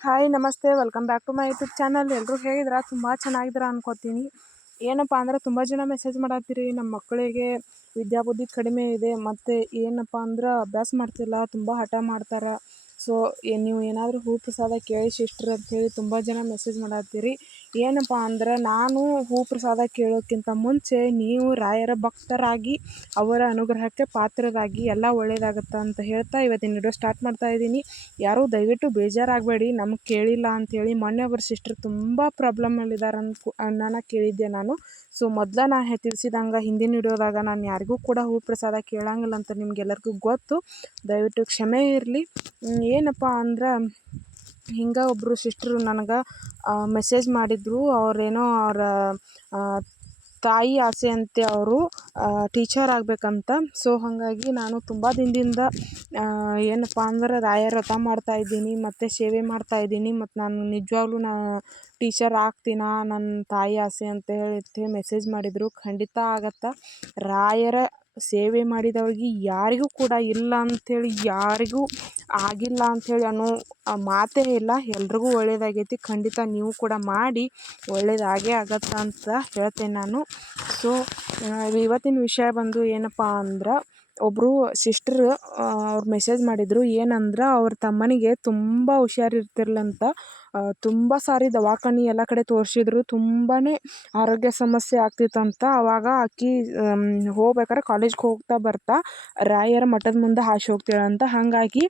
Hi ನಮಸ್ತೆ. Welcome back to my YouTube channel ಎಲ್ಲರೂ ಹೇಗಿದ್ರ ತುಂಬ ಚೆನ್ನಾಗಿದ್ದೀರಾ ಅನ್ಕೋತೀನಿ. ಏನಪ್ಪ ಅಂದ್ರೆ ತುಂಬ ಜನ ಮೆಸೇಜ್ ಮಾಡತ್ತೀರಿ. ನಮ್ಮ ಮಕ್ಕಳಿಗೆ ವಿದ್ಯಾಬುದ್ಧಿ ಕಡಿಮೆ ಇದೆ. ಮತ್ತು ಏನಪ್ಪ ಅಂದ್ರೆ ಅಭ್ಯಾಸ ಮಾಡ್ತಿಲ್ಲ. ತುಂಬ ಹಠ ಮಾಡ್ತಾರೆ. ಸೊ ನೀವು ಏನಾದರೂ ಹೂ ಪ್ರಸಾದ ಕೇಳಿ, ಸಿಸ್ಟ್ರ್ ಹೇಳಿ ತುಂಬ ಜನ ಮೆಸೇಜ್ ಮಾಡತ್ತೀರಿ. ಏನಪ್ಪ ಅಂದ್ರೆ ನಾನು ಹೂ ಪ್ರಸಾದ ಕೇಳೋಕ್ಕಿಂತ ಮುಂಚೆ ನೀವು ರಾಯರ ಭಕ್ತರಾಗಿ ಅವರ ಅನುಗ್ರಹಕ್ಕೆ ಪಾತ್ರರಾಗಿ ಎಲ್ಲ ಒಳ್ಳೆಯದಾಗತ್ತೆ ಅಂತ ಹೇಳ್ತಾ ಇವತ್ತಿನ ವಿಡಿಯೋ ಸ್ಟಾರ್ಟ್ ಮಾಡ್ತಾ ಇದ್ದೀನಿ. ಯಾರೂ ದಯವಿಟ್ಟು ಬೇಜಾರಾಗಬೇಡಿ, ನಮಗೆ ಕೇಳಿಲ್ಲ ಅಂಥೇಳಿ ಮೊನ್ನೆ ಒಬ್ಬರು ಸಿಸ್ಟ್ರ್ ತುಂಬ ಪ್ರಾಬ್ಲಮಲ್ಲಿದ್ದಾರೆ ಅನ್ಕೊ ನಾನು ಕೇಳಿದ್ದೆ ನಾನು. ಸೊ ಮೊದಲ ನಾ ತಿಳಿಸಿದಂಗೆ ಹಿಂದಿನ ವಿಡಿಯೋದಾಗ ನಾನು ಯಾರಿಗೂ ಕೂಡ ಹೂ ಪ್ರಸಾದ ಕೇಳಂಗಿಲ್ಲ ಅಂತ ನಿಮ್ಗೆಲ್ಲರಿಗೂ ಗೊತ್ತು. ದಯವಿಟ್ಟು ಕ್ಷಮೆ ಇರಲಿ. ಏನಪ್ಪ ಅಂದ್ರೆ ಹಿಂಗೆ ಒಬ್ಬರು ಸಿಸ್ಟ್ರು ನನಗೆ ಮೆಸೇಜ್ ಮಾಡಿದರು. ಅವರೇನೋ ಅವರ ತಾಯಿ ಆಸೆ ಅಂತೆ ಅವರು ಟೀಚರ್ ಆಗಬೇಕಂತ. ಸೊ ಹಾಗಾಗಿ ನಾನು ತುಂಬ ದಿನದಿಂದ ಏನಪ್ಪ ಅಂದ್ರೆ ರಾಯರ ವ್ರತ ಮಾಡ್ತಾಯಿದ್ದೀನಿ ಮತ್ತು ಸೇವೆ ಮಾಡ್ತಾ ಇದ್ದೀನಿ ಮತ್ತು ನಾನು ನಿಜವಾಗ್ಲೂ ನಾ ಟೀಚರ್ ಆಗ್ತೀನಾ ನನ್ನ ತಾಯಿ ಆಸೆ ಅಂತ ಹೇಳಿ ಮೆಸೇಜ್ ಮಾಡಿದರು. ಖಂಡಿತ ಆಗತ್ತೆ. ರಾಯರ ಸೇವೆ ಮಾಡಿದವ್ರಿಗೆ ಯಾರಿಗೂ ಕೂಡ ಇಲ್ಲ ಅಂಥೇಳಿ ಯಾರಿಗೂ ಆಗಿಲ್ಲ ಅಂಥೇಳಿ ಅನ್ನೋ ಮಾತೇ ಇಲ್ಲ. ಎಲ್ರಿಗೂ ಒಳ್ಳೆಯದಾಗೈತಿ ಖಂಡಿತ ನೀವು ಕೂಡ ಮಾಡಿ ಒಳ್ಳೆಯದಾಗೇ ಆಗತ್ತೆ ಅಂತ ಹೇಳ್ತೇನೆ ನಾನು. ಸೊ ಇವತ್ತಿನ ವಿಷಯ ಬಂದು ಏನಪ್ಪ ಅಂದ್ರೆ ಒಬ್ಬರು ಸಿಸ್ಟ್ರ್ ಅವ್ರು ಮೆಸೇಜ್ ಮಾಡಿದರು. ಏನಂದ್ರೆ, ಅವ್ರ ತಮ್ಮನಿಗೆ ತುಂಬ ಹುಷಾರಿರ್ತಿರ್ಲಂತ ತುಂಬ ಸಾರಿ ದವಾಖಾನೆ ಎಲ್ಲ ಕಡೆ ತೋರಿಸಿದ್ರು. ತುಂಬಾ ಆರೋಗ್ಯ ಸಮಸ್ಯೆ ಆಗ್ತಿತ್ತಂತ ಆವಾಗ ಆಕೆ ಹೋಗ್ಬೇಕಾರೆ ಕಾಲೇಜ್ಗೆ ಹೋಗ್ತಾ ಬರ್ತಾ ರಾಯರ ಮಠದ ಮುಂದೆ ಹಾಸಿ ಹೋಗ್ತೀಳಂತ ಹಾಗಾಗಿ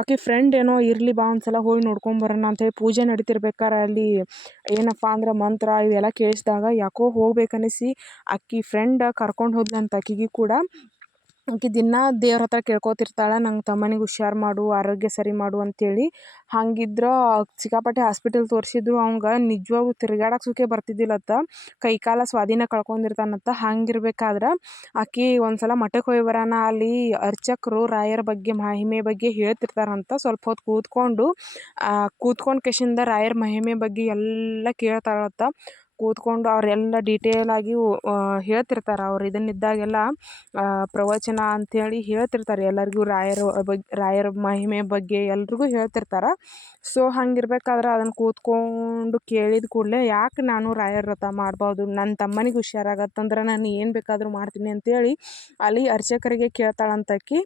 ಆಕೆ ಫ್ರೆಂಡ್ ಏನೋ ಇರಲಿ ಬಾ ಒಂದು ಸಲ ಹೋಗಿ ನೋಡ್ಕೊಂಬರೋಣ ಅಂಥೇಳಿ ಪೂಜೆ ನಡೀತಿರ್ಬೇಕಾರೆ ಅಲ್ಲಿ ಏನಪ್ಪ ಅಂದ್ರೆ ಮಂತ್ರ ಇವೆಲ್ಲ ಕೇಳಿಸಿದಾಗ ಯಾಕೋ ಹೋಗ್ಬೇಕನಿಸಿ ಆಕೆ ಫ್ರೆಂಡ್ ಕರ್ಕೊಂಡು ಹೋದ್ಲಂತ ಆಕಿಗೆ ಕೂಡ. ಆಕೆ ದಿನಾ ದೇವ್ರ ಹತ್ರ ಕೇಳ್ಕೊತಿರ್ತಾಳೆ, ನಂಗೆ ತಮ್ಮನಿಗೆ ಹುಷಾರು ಮಾಡು, ಆರೋಗ್ಯ ಸರಿ ಮಾಡು ಅಂತೇಳಿ. ಹಂಗಿದ್ರೆ ಸಿಕ್ಕಾಪಟ್ಟೆ ಹಾಸ್ಪಿಟಲ್ ತೋರಿಸಿದ್ರು, ಅವಂಗೆ ನಿಜವಾಗೂ ತಿರ್ಗಾಡಕ್ಕೆ ಸುಖೇ ಬರ್ತಿದ್ದಿಲ್ಲತ್ತ ಕೈ ಕಾಲು ಸ್ವಾಧೀನ ಕಳ್ಕೊಂಡಿರ್ತಾನತ್ತ ಹಂಗಿರ್ಬೇಕಾದ್ರೆ ಆಕೆ ಒಂದು ಸಲ ಮಠಕ್ಕೆ ಹೋಗಿ ಬರೋಣ ಅಲ್ಲಿ ಅರ್ಚಕರು ರಾಯರ ಬಗ್ಗೆ, ಮಹಿಮೆ ಬಗ್ಗೆ ಹೇಳ್ತಿರ್ತಾರಂತ. ಸ್ವಲ್ಪ ಹೊತ್ತು ಕೂತ್ಕೊಂಡು ಕೂತ್ಕೊಂಡು ಕೆಶಿಂದ ರಾಯರ ಮಹಿಮೆ ಬಗ್ಗೆ ಎಲ್ಲ ಕೇಳ್ತಾಳಂತ. ಕೂತ್ಕೊಂಡು ಅವರೆಲ್ಲ ಡೀಟೇಲಾಗಿ ಹೇಳ್ತಿರ್ತಾರೆ. ಅವ್ರು ಇದನ್ನಿದ್ದಾಗೆಲ್ಲ ಪ್ರವಚನ ಅಂಥೇಳಿ ಹೇಳ್ತಿರ್ತಾರೆ. ಎಲ್ಲರಿಗೂ ರಾಯರ ಬಗ್ಗೆ ರಾಯರ ಮಹಿಮೆ ಬಗ್ಗೆ ಎಲ್ರಿಗೂ ಹೇಳ್ತಿರ್ತಾರೆ. ಸೊ ಹಂಗಿರ್ಬೇಕಾದ್ರೆ ಅದನ್ನು ಕೂತ್ಕೊಂಡು ಕೇಳಿದ ಕೂಡಲೇ, ಯಾಕೆ ನಾನು ರಾಯರ ವ್ರತ ಮಾಡ್ಬಾರ್ದು? ನನ್ನ ತಮ್ಮನಿಗೆ ಹುಷಾರಾಗತ್ತಂದ್ರೆ ನಾನು ಏನು ಬೇಕಾದರೂ ಮಾಡ್ತೀನಿ ಅಂತೇಳಿ ಅಲ್ಲಿ ಅರ್ಚಕರಿಗೆ ಕೇಳ್ತಾಳಂತಕ್ಕಿ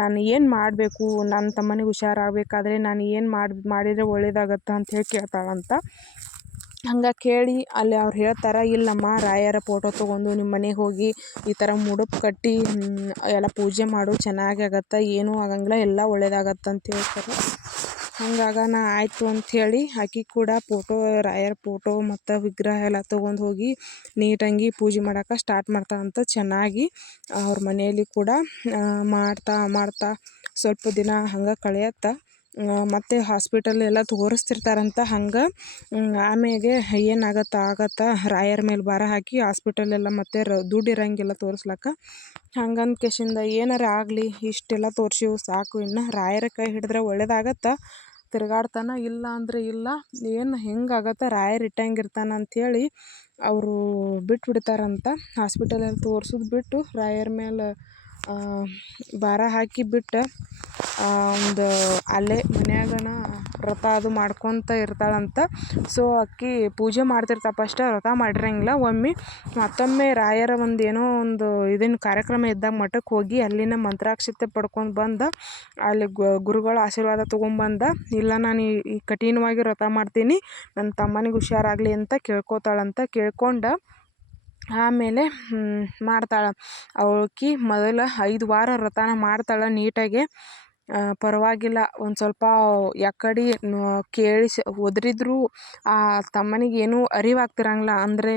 ನಾನು ಏನು ಮಾಡಬೇಕು? ನನ್ನ ತಮ್ಮನಿಗೆ ಹುಷಾರಾಗಬೇಕಾದ್ರೆ ನಾನು ಏನು ಮಾಡಿ, ಮಾಡಿದರೆ ಒಳ್ಳೇದಾಗತ್ತೆ ಅಂಥೇಳಿ ಕೇಳ್ತಾಳಂತ. ಹಂಗೆ ಕೇಳಿ ಅಲ್ಲಿ ಅವ್ರು ಹೇಳ್ತಾರೆ, ಇಲ್ಲಮ್ಮ, ರಾಯರ ಫೋಟೋ ತೊಗೊಂಡು ನಿಮ್ಮ ಮನೆಗೆ ಹೋಗಿ ಈ ಥರ ಮುಡುಪು ಕಟ್ಟಿ ಎಲ್ಲ ಪೂಜೆ ಮಾಡು, ಚೆನ್ನಾಗಿ ಆಗತ್ತೆ, ಏನೂ ಆಗಂಗಿಲ್ಲ, ಎಲ್ಲ ಒಳ್ಳೆಯದಾಗತ್ತೆ ಅಂತ ಹೇಳ್ತಾರೆ. ಹಂಗಾಗ ನಾ ಆಯಿತು ಅಂಥೇಳಿ ಆಕೆ ಕೂಡ ಫೋಟೋ ರಾಯರ ಫೋಟೋ ಮತ್ತು ವಿಗ್ರಹ ಎಲ್ಲ ತೊಗೊಂಡು ಹೋಗಿ ನೀಟಾಗಿ ಪೂಜೆ ಮಾಡೋಕೆ ಸ್ಟಾರ್ಟ್ ಮಾಡ್ತಾಳಂತ ಚೆನ್ನಾಗಿ ಅವ್ರ ಮನೆಯಲ್ಲಿ ಕೂಡ ಮಾಡ್ತಾ ಮಾಡ್ತಾ ಸ್ವಲ್ಪ ದಿನ ಹಂಗೆ ಕಳೆಯತ್ತೆ. ಮತ್ತು ಹಾಸ್ಪಿಟಲ್ ಎಲ್ಲ ತೋರಿಸ್ತಿರ್ತಾರಂತ ಹಂಗೆ ಆಮೇಲೆ ಏನಾಗತ್ತೆ ಆಗತ್ತೆ ರಾಯರ ಮೇಲೆ ಭಾರ ಹಾಕಿ ಹಾಸ್ಪಿಟಲೆಲ್ಲ ಮತ್ತೆ ರ, ದುಡ್ಡು ಇರಂಗಿಲ್ಲ ತೋರಿಸ್ಲಕ್ಕ. ಹಂಗಂದ ಕೇಶಿಂದ ಏನಾರ ಆಗಲಿ, ಇಷ್ಟೆಲ್ಲ ತೋರ್ಸಿವು ಸಾಕು. ಇನ್ನು ರಾಯರ ಕೈ ಹಿಡಿದ್ರೆ ಒಳ್ಳೇದಾಗತ್ತೆ. ತಿರ್ಗಾಡ್ತಾನೆ, ಇಲ್ಲ ಅಂದರೆ ಇಲ್ಲ, ಏನು ಹೆಂಗಾಗತ್ತೆ ರಾಯರ್ ಇಟ್ಟಂಗಿರ್ತಾನೆ ಅಂಥೇಳಿ ಅವರು ಬಿಟ್ಬಿಡ್ತಾರಂತ. ಹಾಸ್ಪಿಟಲಲ್ಲಿ ತೋರ್ಸೋದು ಬಿಟ್ಟು ರಾಯರ ಮೇಲೆ ಭಾರ ಹಾಕಿ ಬಿಟ್ಟು ಒಂದು ಅಲ್ಲೇ ಮನ್ಯಾಗನ ವ್ರತ ಅದು ಮಾಡ್ಕೊತ ಇರ್ತಾಳಂತ. ಸೊ ಆಕೆ ಪೂಜೆ ಮಾಡ್ತಿರ್ತಾಳೆ ಫಸ್ಟ್ ವ್ರತ ಮಾಡಿರಂಗಿಲ್ಲ. ಒಮ್ಮೆ ಮತ್ತೊಮ್ಮೆ ರಾಯರ ಒಂದು ಏನೋ ಒಂದು ಇದನ್ನ ಕಾರ್ಯಕ್ರಮ ಇದ್ದಾಗ ಮಠಕ್ಕೆ ಹೋಗಿ ಅಲ್ಲಿನ ಮಂತ್ರಾಕ್ಷತೆ ಪಡ್ಕೊಂಡು ಬಂದು. ಅಲ್ಲಿ ಗುರುಗಳ ಆಶೀರ್ವಾದ ತೊಗೊಂಬಂದ ಇಲ್ಲ, ನಾನು ಈ ಕಠಿಣವಾಗಿ ವ್ರತ ಮಾಡ್ತೀನಿ. ನನ್ನ ತಮ್ಮನಿಗೆ ಹುಷಾರಾಗಲಿ ಅಂತ ಕೇಳ್ಕೊತಾಳಂತ ಕೇಳ್ಕೊಂಡು. ಆಮೇಲೆ ಮಾಡ್ತಾಳೆ. ಆಕಿ ಮೊದಲು ಐದು ವಾರ ವ್ರತನ ಮಾಡ್ತಾಳೆ ನೀಟಾಗಿ. ಪರವಾಗಿಲ್ಲ. ಒಂದು ಸ್ವಲ್ಪ ಯಾಕಡೆ ಕೇಳಿಸಿ, ಒದ್ರಿದ್ರು, ಆ, ತಮ್ಮನಿಗೆ ಏನೂ ಅರಿವಾಗ್ತಿರಂಗಿಲ್ಲ. ಅಂದರೆ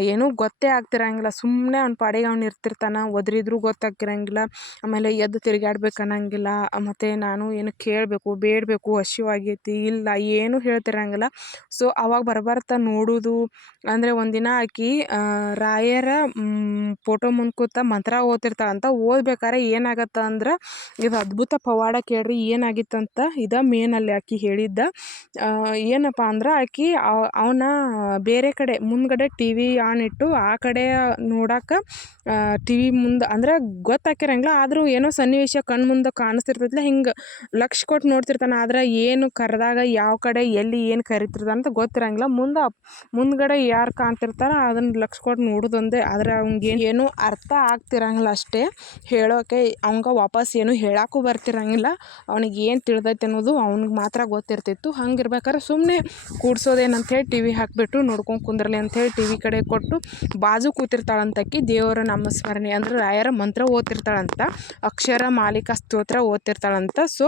ಏನೂ ಗೊತ್ತೇ ಆಗ್ತಿರಂಗಿಲ್ಲ. ಸುಮ್ಮನೆ ಅವ್ನ ಪಾಡಿಗೆ ಅವ್ನು ಇರ್ತಿರ್ತಾನೆ, ಒದ್ರಿದ್ರೂ ಗೊತ್ತಾಗ್ತಿರಂಗಿಲ್ಲ. ಆಮೇಲೆ ಎದ್ದು ತಿರುಗಾಡ್ಬೇಕು ಅನ್ನಂಗಿಲ್ಲ ಮತ್ತು ನಾನು ಏನು ಕೇಳಬೇಕು, ಬೇಡಬೇಕು, ಹಸಿವಾಗೈತಿ, ಇಲ್ಲ, ಏನೂ ಹೇಳ್ತಿರಂಗಿಲ್ಲ. ಸೊ, ಅವಾಗ ಬರ್ಬರ್ತಾ ನೋಡೋದು. ಅಂದರೆ ಒಂದಿನ ಆಕೆ ರಾಯರ ಫೋಟೋ ಮುಂದೆ ಕೂತ ಮಂತ್ರ ಓದ್ತಿರ್ತಾಳಂತ ಓದ್ಬೇಕಾದ್ರೆ ಏನಾಗತ್ತೆ ಅಂದ್ರೆ ಇದು ಅದ್ಭುತ ಪವಾಡ ಕೇಳ್ರಿ ಏನಾಗಿತ್ತಂತ ಇದ ಮೇನ್ ಅಲ್ಲಿ ಆಕಿ ಹೇಳಿದ್ದ. ಏನಪ್ಪ ಅಂದ್ರೆ ಆಕಿ ಅವನ ಬೇರೆ ಕಡೆ ಮುಂದ್ಗಡೆ ಟಿ ವಿ ಆನ್ ಇಟ್ಟು ಆ ಕಡೆ ನೋಡಕ್ಕೆ ಟಿ ವಿ ಮುಂದೆ, ಅಂದ್ರೆ ಗೊತ್ತಾಕಿರಂಗಿಲ್ಲ ಆದರೂ ಏನೋ ಸನ್ನಿವೇಶ ಕಣ್ಣು ಮುಂದೆ ಕಾಣಿಸ್ತಿರ್ತೈತಿಲ್ಲ ಹಿಂಗೆ ಲಕ್ಷ ಕೊಟ್ಟು ನೋಡ್ತಿರ್ತಾನೆ, ಆದ್ರೆ ಏನು ಕರೆದಾಗ ಯಾವ ಕಡೆ ಎಲ್ಲಿ ಏನು ಕರಿತಿರ್ತಾನೆ ಅಂತ ಗೊತ್ತಿರಂಗಿಲ್ಲ. ಮುಂದೆ ಮುಂದ್ಗಡೆ ಯಾರು ಕಾಣ್ತಿರ್ತಾರ, ಅದನ್ನ ಲಕ್ಷ ಕೊಟ್ಟು ನೋಡೋದೊಂದೇ, ಆದ್ರೆ ಅವ್ನಿಗೆ ಏನು ಅರ್ಥ ಆಗ್ತಿರಂಗಿಲ್ಲ ಅಷ್ಟೇ. ಹೇಳೋಕೆ ಅವಂಗ ವಾಪಸ್ ಏನು ಹೇಳಕ್ಕೂ ಬರ್ತಿರಂಗಿಲ್ಲ ಅವ್ನಿಗೆ ಏನು ತಿಳ್ದೈತೆ ಅನ್ನೋದು ಅವ್ನಿಗೆ ಮಾತ್ರ ಗೊತ್ತಿರ್ತಿತ್ತು. ಹಂಗಿರ್ಬೇಕಾದ್ರೆ ಸುಮ್ಮನೆ ಕೂಡ್ಸೋದೇನಂತೇಳಿ ಟಿ ವಿ ಹಾಕಿಬಿಟ್ಟು ನೋಡ್ಕೊಂಡು ಕುಂದ್ರಲಿ ಅಂಥೇಳಿ ಟಿ ವಿ ಕಡೆ ಕೊಟ್ಟು ಬಾಜು ಕೂತಿರ್ತಾಳಂತಕ್ಕಿ ದೇವರ ನಾಮಸ್ಮರಣೆ ಅಂದ್ರೆ ರಾಯರ ಮಂತ್ರ ಓದ್ತಿರ್ತಾಳಂತ. ಅಕ್ಷರ ಮಾಲೀಕ ಸ್ತೋತ್ರ ಓದ್ತಿರ್ತಾಳಂತ. ಸೊ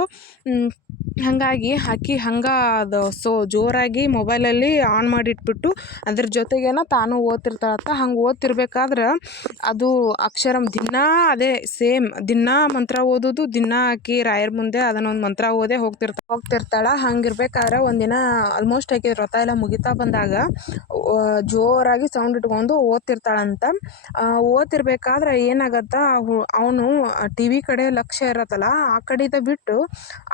ಹಾಗಾಗಿ ಹಾಕಿ ಹಂಗೆ ಅದು ಸೊ ಜೋರಾಗಿ ಮೊಬೈಲಲ್ಲಿ ಆನ್ ಮಾಡಿಟ್ಬಿಟ್ಟು ಅದ್ರ ಜೊತೆಗೇನ ತಾನು ಓದ್ತಿರ್ತಾಳಂತ. ಹಂಗೆ ಓದ್ತಿರ್ಬೇಕಾದ್ರೆ ಅದು ಅಕ್ಷರ ದಿನ ಅದೇ ಸೇಮ್ ದಿನ ಮಂತ್ರ ಓದೋದು ದಿನ ಆಕಿ ರಾಯರ ಮುಂದೆ ಅದನ್ನೊಂದು ಮಂತ್ರ ಓದೇ ಹೋಗ್ತಿರ್ತ, ಹೋಗ್ತಿರ್ತಾಳೆ. ಹಂಗಿರ್ಬೇಕಾದ್ರೆ ಒಂದಿನ ಆಲ್ಮೋಸ್ಟ್ ಆಕಿ ವ್ರತ ಎಲ್ಲ ಮುಗಿತಾ ಬಂದಾಗ ಜೋರಾಗಿ ಸೌಂಡ್ ಇಟ್ಕೊಂಡು ಓದ್ತಿರ್ತಾಳಂತ. ಓದ್ತಿರ್ಬೇಕಾದ್ರೆ ಏನಾಗತ್ತ ಅವನು ಟಿ ವಿ ಕಡೆ ಲಕ್ಷ್ಯ ಇರತ್ತಲ್ಲ, ಆ ಕಡೆಯಿಂದ ಬಿಟ್ಟು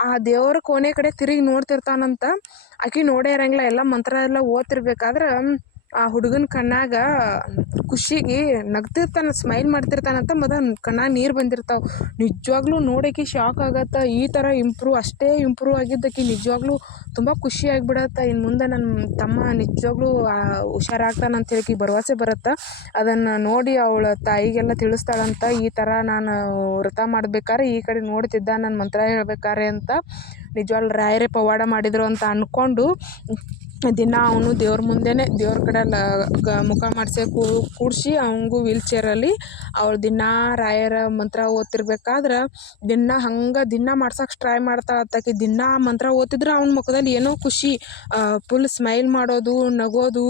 ಆ ದೇವರ ಕೋಣೆ ಕಡೆ ತಿರುಗಿ ನೋಡ್ತಿರ್ತಾನಂತ. ಆಕಿ ನೋಡೇ ಇರಂಗಿಲ್ಲ, ಎಲ್ಲ ಮಂತ್ರ ಎಲ್ಲ ಓದ್ತಿರ್ಬೇಕಾದ್ರೆ ಆ ಹುಡುಗನ ಕಣ್ಣಾಗ ಖುಷಿಗೆ ನಗ್ತಿರ್ತಾನೆ ಸ್ಮೈಲ್ ಮಾಡ್ತಿರ್ತಾನಂತ ಮದ ಕಣ್ಣಾಗ ನೀರು ಬಂದಿರ್ತಾವೆ. ನಿಜವಾಗ್ಲೂ ನೋಡೋಕೆ ಶಾಕ್ ಆಗತ್ತೆ. ಈ ಥರ ಇಂಪ್ರೂವ್ ಅಷ್ಟೇ ಇಂಪ್ರೂವ್ ಆಗಿದ್ದಕ್ಕೆ ನಿಜವಾಗ್ಲೂ ತುಂಬ ಖುಷಿ ಆಗಿಬಿಡತ್ತೆ. ಇನ್ನು ಮುಂದೆ ನನ್ನ ತಮ್ಮ ನಿಜವಾಗ್ಲೂ ಹುಷಾರಾಗ್ತಾನೆ ಅಂತ ಹೇಳಿ ಭರವಸೆ ಬರುತ್ತೆ. ಅದನ್ನು ನೋಡಿ ಅವಳ ತಾಯಿಗೆಲ್ಲ ತಿಳಿಸ್ತಾಳಂತ, ಈ ಥರ ನಾನು ವ್ರತ ಮಾಡ್ಬೇಕಾದ್ರೆ ಈ ಕಡೆ ನೋಡ್ತಿದ್ದ ನನ್ನ ಮಂತ್ರ ಹೇಳ್ಬೇಕಾರೆ ಅಂತ ನಿಜವಾಗ್ಲೂ ರಾಯರೇ ಪವಾಡ ಮಾಡಿದರು ಅಂತ ಅಂದ್ಕೊಂಡು ದಿನ ಅವನು ದೇವ್ರ ಮುಂದೆನೇ, ದೇವ್ರ ಕಡೆ ಲ, ಗ, ಮುಖ ಮಾಡಿಸಿ ಕೂಡಿಸಿ ಅವಂಗೂ ವೀಲ್ ಚೇರಲ್ಲಿ ಅವ್ಳು ದಿನಾ ರಾಯರ ಮಂತ್ರ ಓದ್ತಿರ್ಬೇಕಾದ್ರೆ ದಿನ ಹಂಗೆ ದಿನ ಮಾಡ್ಸೋಕೆ ಟ್ರೈ ಮಾಡ್ತಾಳೆ ಅತ್ತಾಕಿ ದಿನಾ ಮಂತ್ರ ಓದ್ತಿದ್ರೆ ಅವ್ನ ಮುಖದಲ್ಲಿ ಏನೋ ಖುಷಿ ಫುಲ್ ಸ್ಮೈಲ್ ಮಾಡೋದು, ನಗೋದು,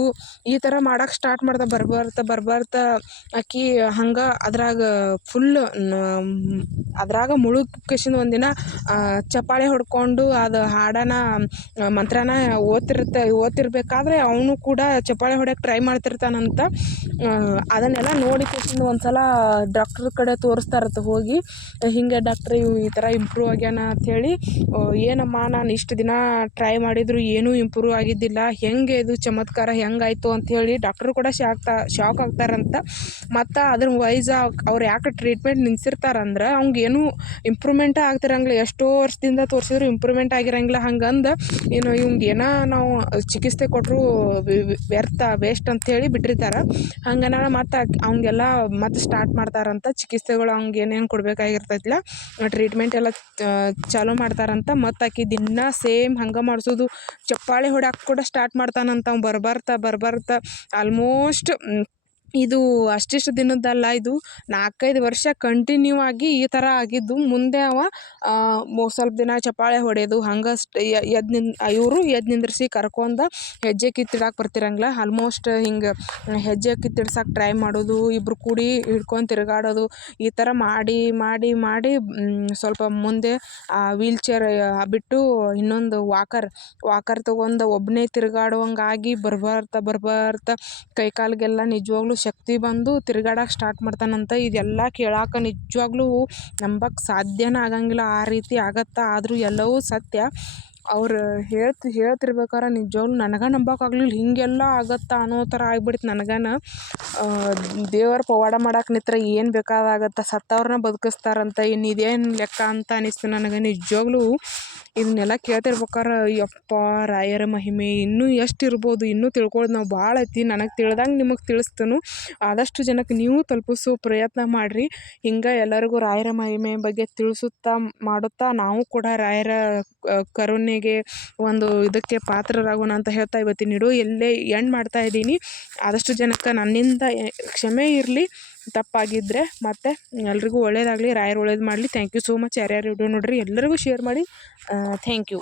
ಈ ಥರ ಮಾಡೋಕೆ ಸ್ಟಾರ್ಟ್ ಮಾಡ್ದೆ, ಬರ್ಬರ್ತಾ ಬರ್ಬರ್ತಾ ಆಕಿ ಹಂಗೆ ಅದ್ರಾಗ ಫುಲ್ ಅದ್ರಾಗ ಮುಳುಗಿಸಿದ ಒಂದಿನ ಚಪ್ಪಾಳೆ ಹೊಡ್ಕೊಂಡು ಅದು ಹಾಡನ ಮಂತ್ರನ ಓದ್ತಿರುತ್ತೆ ಓದ್ತಿರ್ಬೇಕಾದ್ರೆ ಅವನು ಕೂಡ ಚಪ್ಪಾಳೆ ಹೊಡ್ಯಕ್ಕೆ ಟ್ರೈ ಮಾಡ್ತಿರ್ತಾನಂತ. ಅದನ್ನೆಲ್ಲ ನೋಡಿ ಕೇಸಿಂದ ಒಂದು ಸಲ ಡಾಕ್ಟ್ರ್ ಕಡೆ ತೋರಿಸ್ತಾರಂತ ಹೋಗಿ, ಹಿಂಗೆ ಡಾಕ್ಟ್ರ್ ಇವು ಈ ಥರ ಇಂಪ್ರೂವ್ ಆಗ್ಯಾನ ಅಂಥೇಳಿ ಏನಮ್ಮ, ನಾನು ಇಷ್ಟು ದಿನ ಟ್ರೈ ಮಾಡಿದ್ರು ಏನೂ ಇಂಪ್ರೂವ್ ಆಗಿದ್ದಿಲ್ಲ. ಹೆಂಗೆ ಇದು ಚಮತ್ಕಾರ ಹೆಂಗಾಯಿತು ಅಂಥೇಳಿ ಡಾಕ್ಟ್ರು ಕೂಡ ಶಾಕ್ ಶಾಕ್ ಆಗ್ತಾರಂತ. ಮತ್ತು ಅದ್ರ ವೈಸ್ ಅವ್ರು ಯಾಕೆ ಟ್ರೀಟ್ಮೆಂಟ್ ನಿಂತಿರ್ತಾರಂದ್ರೆ ಅವ್ಗೆ ಏನೂ ಇಂಪ್ರೂವ್ಮೆಂಟ್ ಆಗ್ತಿರಂಗಿಲ್ಲ. ಎಷ್ಟೋ ವರ್ಷದಿಂದ ತೋರಿಸಿದ್ರು ಇಂಪ್ರೂವ್ಮೆಂಟ್ ಆಗಿರಂಗಿಲ್ಲ. ಹಂಗಂದು, ಏನು ಇವ್ಗೆ ಏನೋ ನಾವು ಚಿಕಿತ್ಸೆ ಕೊಟ್ಟರು ವ್ಯರ್ಥ ವೇಸ್ಟ್ ಅಂಥೇಳಿ ಬಿಟ್ಟಿರ್ತಾರೆ. ಹಂಗನ ಮತ್ತು ಅವಂಗೆಲ್ಲ ಮತ್ತೆ ಸ್ಟಾರ್ಟ್ ಮಾಡ್ತಾರಂತ, ಚಿಕಿತ್ಸೆಗಳು ಅವ್ನಿಗೆ ಏನೇನು ಕೊಡಬೇಕಾಗಿರ್ತೈತಿಲ್ಲ ಟ್ರೀಟ್ಮೆಂಟ್ ಎಲ್ಲ ಚಾಲೂ ಮಾಡ್ತಾರಂತ, ಮತ್ತು ಆಕಿ ದಿನ ಸೇಮ್ ಹಂಗೆ ಮಾಡಿಸೋದು. ಚಪ್ಪಾಳೆ ಹೊಡ್ಯಾಕೆ ಕೂಡ ಸ್ಟಾರ್ಟ್ ಮಾಡ್ತಾನಂತ ಅವ್ನು ಬರ್ಬರ್ತ ಬರ್ಬರ್ತ ಆಲ್ಮೋಸ್ಟ್ ಇದು ಅಷ್ಟಿಷ್ಟು ದಿನದ್ದಲ್ಲ, ಇದು ನಾಲ್ಕೈದು ವರ್ಷ ಕಂಟಿನ್ಯೂ ಆಗಿ ಈ ಥರ ಆಗಿದ್ದು, ಮುಂದೆ ಅವ ಸ್ವಲ್ಪ ದಿನ ಚಪ್ಪಾಳೆ ಹೊಡೆಯೋದು ಹಂಗೆ ಎದ್ದು ನಿನ್, ಇವರು ಎದ್ದು ನಿಂದ್ರಿಸಿ ಕರ್ಕೊಂಡ ಹೆಜ್ಜೆ ಕಿತ್ತಿಡಕ್ಕೆ ಬರ್ತಿರಂಗಿಲ್ಲ. ಆಲ್ಮೋಸ್ಟ್ ಹಿಂಗೆ ಹೆಜ್ಜೆ ಕಿತ್ತಿಡ್ಸಕ್ಕೆ ಟ್ರೈ ಮಾಡೋದು ಇಬ್ಬರು ಕೂಡಿ ಹಿಡ್ಕೊಂಡು ತಿರುಗಾಡೋದು, ಈ ಥರ ಮಾಡಿ ಮಾಡಿ ಮಾಡಿ ಸ್ವಲ್ಪ ಮುಂದೆ ಆ ವೀಲ್ ಚೇರ್ ಬಿಟ್ಟು ಇನ್ನೊಂದು ವಾಕರ್ ವಾಕರ್ ತೊಗೊಂಡು ಒಬ್ಬನೇ ತಿರುಗಾಡುವಂಗಾಗಿ ಬರ್ಬರ್ತಾ ಬರ್ಬರ್ತಾ ಕೈ ಕಾಲಿಗೆಲ್ಲ ನಿಜವಾಗ್ಲೂ ಶಕ್ತಿ ಬಂದು ತಿರ್ಗಾಡಕ್ಕೆ ಸ್ಟಾರ್ಟ್ ಮಾಡ್ತಾನಂತ ಇದೆಲ್ಲ ಕೇಳಾಕ ನಿಜವಾಗ್ಲೂ ನಂಬಕ್ಕೆ ಸಾಧ್ಯನೇ ಆಗಂಗಿಲ್ಲ. ಆ ರೀತಿ ಆಗತ್ತಾ. ಆದರೂ ಎಲ್ಲವೂ ಸತ್ಯ. ಅವ್ರು ಹೇಳ್ತಿ, ಹೇಳ್ತಿರ್ಬೇಕಾರೆ ನಿಜವಾಗ್ಲೂ ನನಗೆ ನಂಬಕ್ಕಾಗ್ಲಿಲ್ಲ ಹಿಂಗೆಲ್ಲ ಆಗತ್ತಾ ಅನ್ನೋ ಥರ ಆಗ್ಬಿಡ್ತು ನನಗನ. ದೇವರ ಪವಾಡ ಮಾಡಕ್ಕೆ ನಿತ್ರ ಏನು ಬೇಕಾದಾಗತ್ತೆ ಸತ್ತವ್ರನ್ನ ಬದುಕಿಸ್ತಾರಂತ ಇನ್ನು ಇದೇನು ಲೆಕ್ಕ ಅಂತ ಅನಿಸ್ತು ನನಗೆ. ನಿಜವಾಗ್ಲೂ ಇದನ್ನೆಲ್ಲ ಕೇಳ್ತಿರ್ಬೇಕಾರೆ, ಯಪ್ಪ, ರಾಯರ ಮಹಿಮೆ, ಇನ್ನೂ ಎಷ್ಟು ಇರ್ಬೋದು ಇನ್ನೂ ತಿಳ್ಕೊಳ್ಳೋದು ನಾವು ಭಾಳ ಐತಿ ನನಗೆ ತಿಳ್ದಂಗೆ ನಿಮಗೆ ತಿಳಿಸ್ತೇನೆ. ಆದಷ್ಟು ಜನಕ್ಕೆ ನೀವು ತಲುಪಿಸೋ ಪ್ರಯತ್ನ ಮಾಡಿರಿ. ಹಿಂಗೆ ಎಲ್ಲರಿಗೂ ರಾಯರ ಮಹಿಮೆ ಬಗ್ಗೆ ತಿಳಿಸುತ್ತಾ, ಮಾಡುತ್ತಾ ನಾವು ಕೂಡ ರಾಯರ ಕರುಣೆಗೆ ಒಂದು ಇದಕ್ಕೆ ಪಾತ್ರರಾಗೋಣ ಅಂತ ಹೇಳ್ತಾ ಇವತ್ತಿನ ಇಡೋ ಎಲ್ಲೇ ಎಂಡ್ ಮಾಡ್ತಾ ಇದ್ದೀನಿ. ಆದಷ್ಟು ಜನಕ್ಕೆ ನನ್ನಿಂದ ಕ್ಷಮೆ ಇರಲಿ. ತಪ್ಪಾಗಿದ್ದರೆ ಮತ್ತು ಎಲ್ರಿಗೂ ಒಳ್ಳೇದಾಗಲಿ, ರಾಯರು ಒಳ್ಳೇದು ಮಾಡಲಿ. ಥ್ಯಾಂಕ್ ಯು ಸೋ ಮಚ್ ಯಾರ್ಯಾರು ವಿಡಿಯೋ ನೋಡಿರಿ, ಎಲ್ಲರಿಗೂ ಶೇರ್ ಮಾಡಿ. Thank you